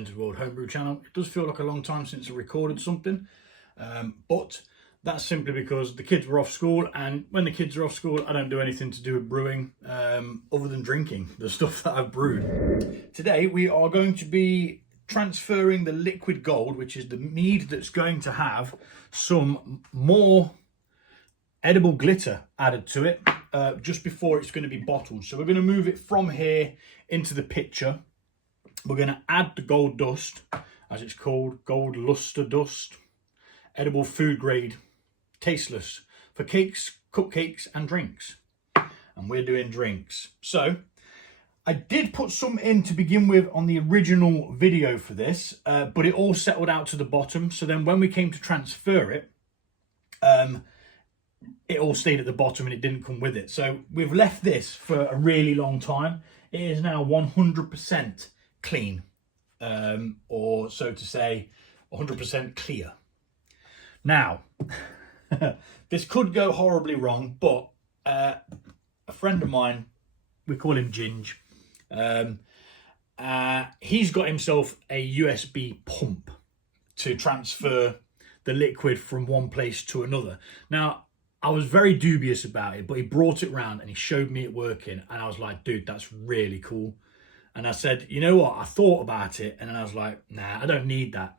Fermented World Homebrew channel. It does feel like a long time since I recorded something, but that's simply because the kids were off school, and when the kids are off school, I don't do anything to do with brewing other than drinking the stuff that I've brewed. Today we are going to be transferring the liquid gold, which is the mead that's going to have some more edible glitter added to it just before it's going to be bottled. So we're going to move it from here into the pitcher. We're going to add the gold dust, as it's called, gold luster dust, edible food grade, tasteless, for cakes, cupcakes and drinks. And we're doing drinks. So I did put some in to begin with on the original video for this, but it all settled out to the bottom. So then when we came to transfer it, it all stayed at the bottom and it didn't come with it. So we've left this for a really long time. It is now 100% clean, or so to say, 100% clear. Now, this could go horribly wrong, but a friend of mine, we call him Ginge, he's got himself a USB pump to transfer the liquid from one place to another. Now, I was very dubious about it, but he brought it round and he showed me it working, and I was like, dude, that's really cool. And I said, you know what, I thought about it, and then I was like, nah, I don't need that.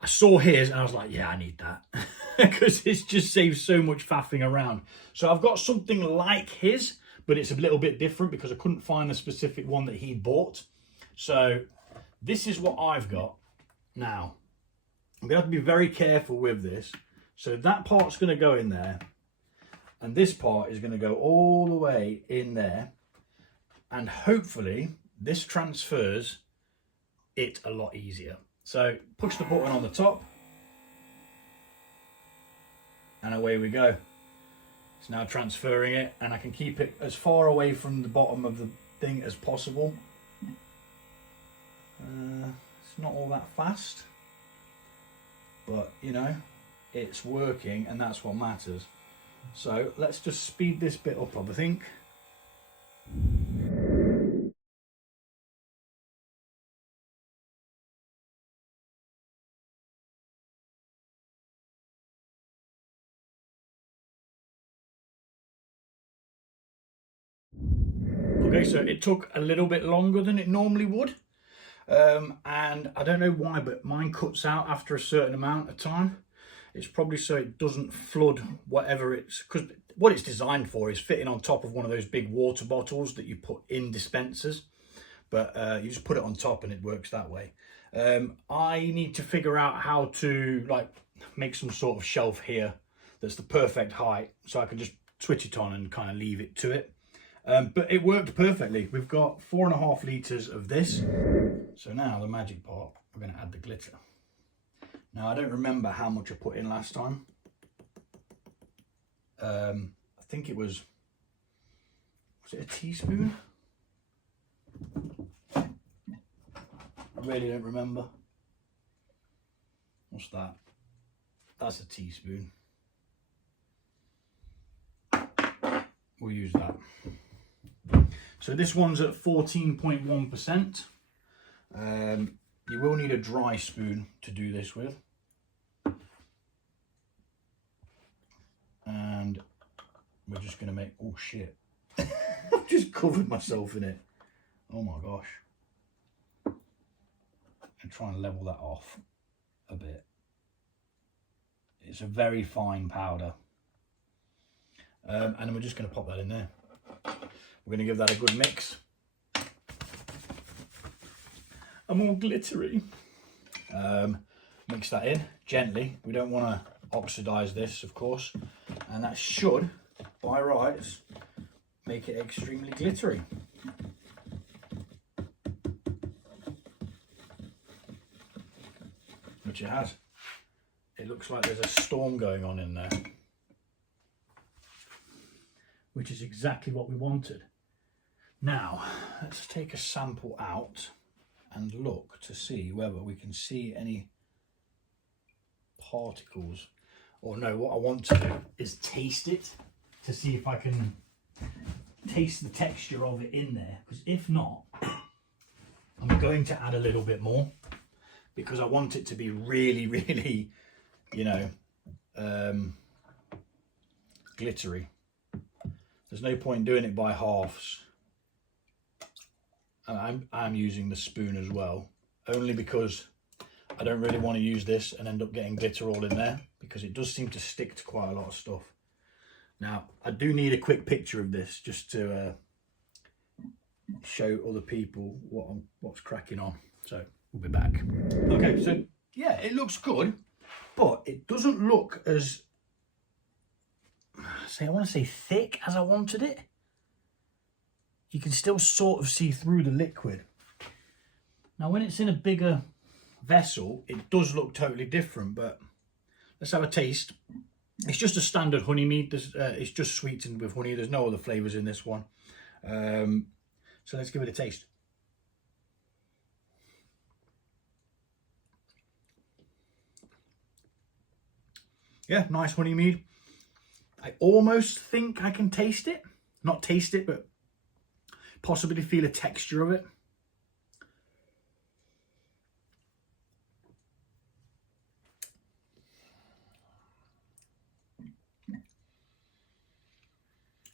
I saw his and I was like, yeah, I need that, because it just saves so much faffing around. So I've got something like his, but it's a little bit different because I couldn't find the specific one that he bought. So this is what I've got. Now, I'm going to have to be very careful with this. So that part's going to go in there, and this part is going to go all the way in there, and hopefully this transfers it a lot easier. So push the button on the top, and away we go. It's now transferring it, and I can keep it as far away from the bottom of the thing as possible. It's not all that fast, but you know, it's working, and that's what matters. So let's just speed this bit up, I think. Okay, so it took a little bit longer than it normally would, and I don't know why, but mine cuts out after a certain amount of time. It's probably so it doesn't flood whatever it's, because what it's designed for is fitting on top of one of those big water bottles that you put in dispensers, but you just put it on top and it works that way. I need to figure out how to like make some sort of shelf here that's the perfect height, so I can just switch it on and kind of leave it to it. But it worked perfectly. We've got 4.5 litres of this. So now the magic part, we're going to add the glitter. Now I don't remember how much I put in last time. I think it was it a teaspoon? I really don't remember. What's that? That's a teaspoon. We'll use that. So this one's at 14.1%. You will need a dry spoon to do this with. And we're just going to make, oh shit, I've just covered myself in it. Oh my gosh. And try and level that off a bit. It's a very fine powder. And then we're just going to pop that in there. We're going to give that a good mix. And more glittery. Mix that in gently. We don't want to oxidize this, of course. And that should, by rights, make it extremely glittery. Which it has. It looks like there's a storm going on in there. Which is exactly what we wanted. Now, let's take a sample out and look to see whether we can see any particles. Or no, what I want to do is taste it to see if I can taste the texture of it in there. Because if not, I'm going to add a little bit more. because I want it to be really, really, you know, glittery. There's no point doing it by halves. And I'm using the spoon as well, only because I don't really want to use this and end up getting glitter all in there, because it does seem to stick to quite a lot of stuff. Now, I do need a quick picture of this just to show other people what's cracking on. So we'll be back. Okay, so yeah, it looks good, but it doesn't look as, I want to say thick as I wanted it. You can still sort of see through the liquid. Now, when it's in a bigger vessel, it does look totally different, but let's have a taste. It's just a standard honey mead. It's just sweetened with honey. There's no other flavours in this one. So let's give it a taste. Yeah, nice honey mead. I almost think I can taste it. Not taste it, but possibly feel a texture of it.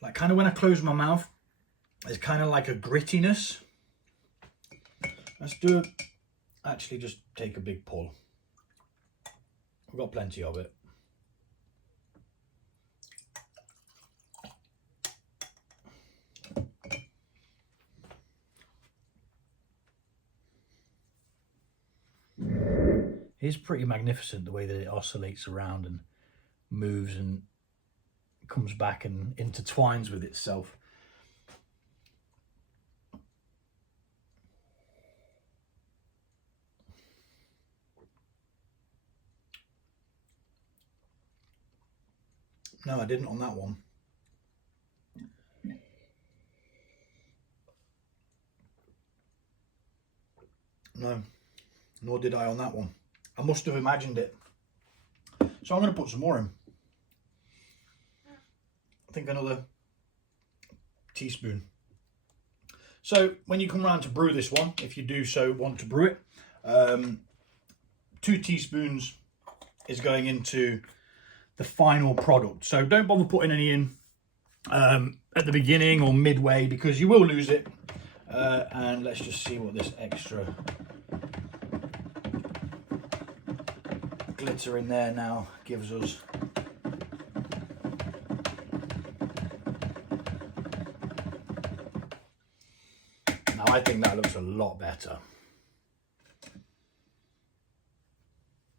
Like kind of when I close my mouth, there's kind of like a grittiness. Let's do it. Actually, just take a big pull. We've got plenty of it. It's pretty magnificent the way that it oscillates around and moves and comes back and intertwines with itself. No, I didn't on that one. No, nor did I on that one. I must have imagined it. So I'm going to put some more in. I think another teaspoon. So when you come around to brew this one, if you do so want to brew it, 2 teaspoons is going into the final product. So don't bother putting any in at the beginning or midway, because you will lose it. And let's just see what this extra glitter in there now gives us. Now I think that looks a lot better,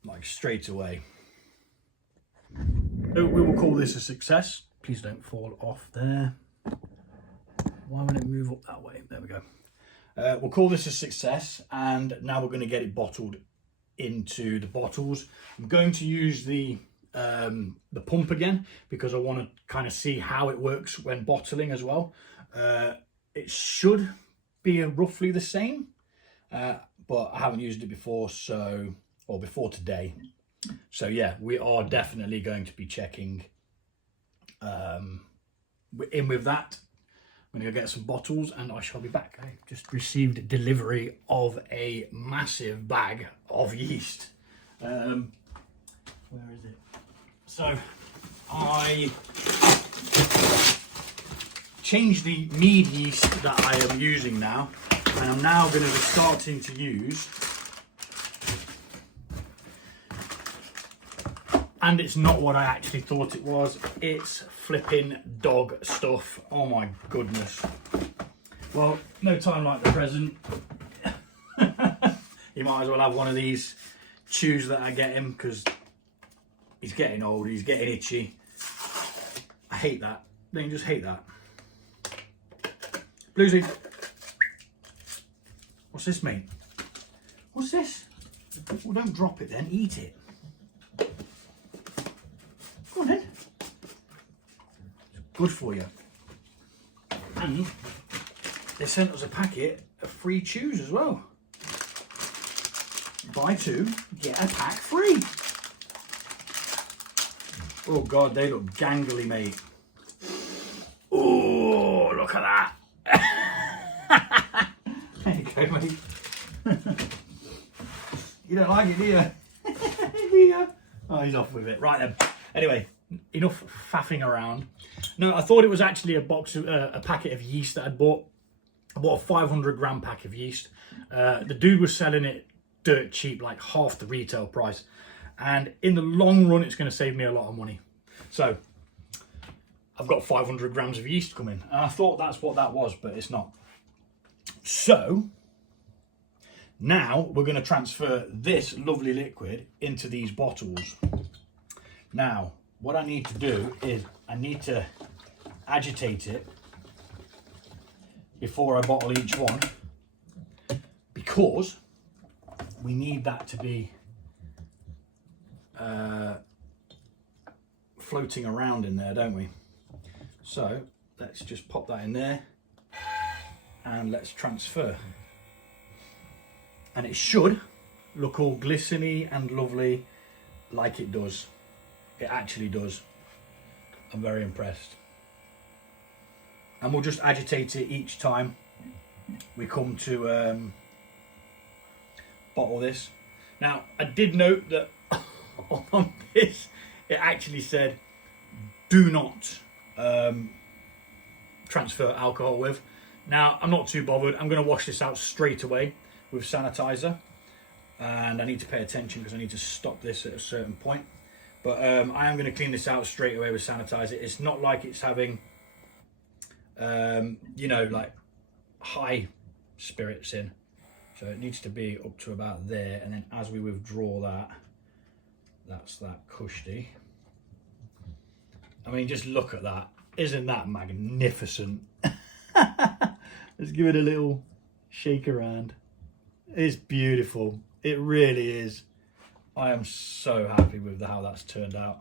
like straight away. So we will call this a success. Please don't fall off there. Why won't it move up that way? There we go. We'll call this a success, and now we're going to get it bottled into the bottles. I'm going to use the pump again, because I want to kind of see how it works when bottling as well. It should be roughly the same, but I haven't used it before, or before today. So yeah, we are definitely going to be checking in with that. I'm going to go get some bottles and I shall be back. I just received delivery of a massive bag of yeast. Where is it? So I changed the mead yeast that I am using now, and I'm now going to be starting to use, and it's not what I actually thought it was. It's flipping dog stuff. Oh my goodness. Well, no time like the present. You might as well have one of these chews that I get him, because he's getting old, he's getting itchy. I hate that. Don't you just hate that? Bluesy. What's this, mate? What's this? Well, don't drop it then, eat it. Go on then. It's good for you. And they sent us a packet of free chews as well. Buy 2, get a pack free. Oh God, they look gangly, mate. Oh, look at that. There you go, mate. You don't like it, do you? Here we go. Oh, he's off with it. Right then. Anyway, enough faffing around. No, I thought it was actually a box of a packet of yeast that I'd bought. I bought a 500-gram pack of yeast. The dude was selling it dirt cheap, like half the retail price. And in the long run, it's going to save me a lot of money. So I've got 500 grams of yeast coming. And I thought that's what that was, but it's not. So now we're going to transfer this lovely liquid into these bottles. Now, what I need to do is I need to agitate it before I bottle each one, because we need that to be floating around in there, don't we? So let's just pop that in there and let's transfer. And it should look all glistening and lovely like it does. It actually does. I'm very impressed. And we'll just agitate it each time we come to bottle this. Now, I did note that on this, it actually said, do not transfer alcohol with. Now, I'm not too bothered. I'm going to wash this out straight away with sanitizer. And I need to pay attention because I need to stop this at a certain point. But I am going to clean this out straight away with sanitizer. It's not like it's having, you know, like high spirits in. So it needs to be up to about there. And then as we withdraw that, that's that cushy. I mean, just look at that. Isn't that magnificent? Let's give it a little shake around. It's beautiful. It really is. I am so happy with how that's turned out.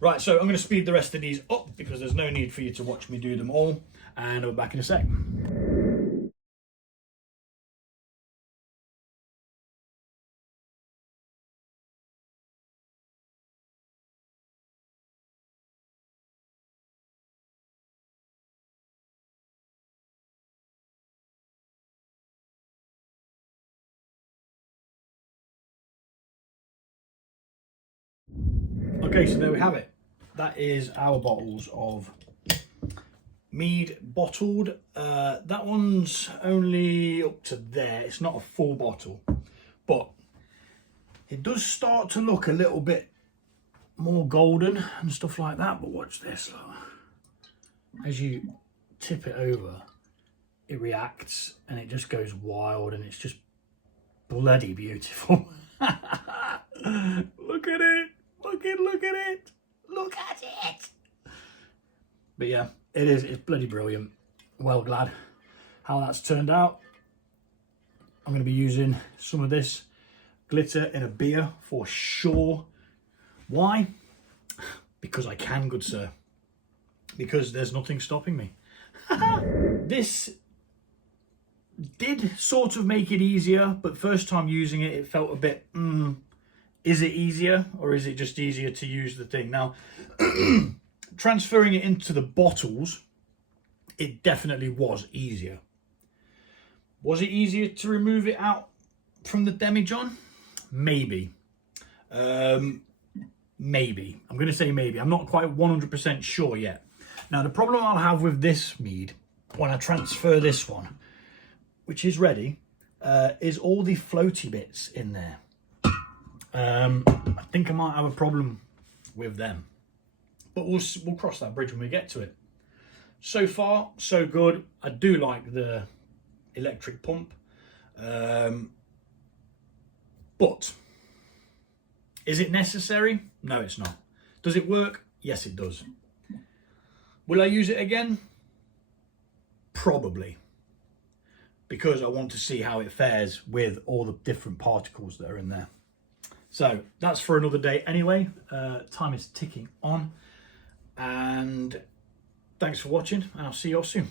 Right, so I'm going to speed the rest of these up because there's no need for you to watch me do them all. And I'll be back in a sec. Okay, so there we have it. That is our bottles of mead bottled. That one's only up to there. It's not a full bottle, but it does start to look a little bit more golden and stuff like that. But watch this. As you tip it over, it reacts and it just goes wild and it's just bloody beautiful. Look at it. Look at it. Look at it. But yeah, it's bloody brilliant. Well glad how that's turned out. I'm going to be using some of this glitter in a beer for sure. Why? Because I can, good sir. Because there's nothing stopping me. This did sort of make it easier, but first time using it, it felt a bit, is it easier or is it just easier to use the thing? Now, transferring it into the bottles, it definitely was easier. Was it easier to remove it out from the demijohn? Maybe. Maybe. I'm going to say maybe. I'm not quite 100% sure yet. Now, the problem I'll have with this mead, when I transfer this one, which is ready, is all the floaty bits in there. I think I might have a problem with them, but we'll cross that bridge when we get to it. So far, so good. I do like the electric pump, but is it necessary? No, it's not. Does it work? Yes, it does. Will I use it again? Probably, because I want to see how it fares with all the different particles that are in there. So that's for another day anyway. Time is ticking on. And thanks for watching, and I'll see you all soon.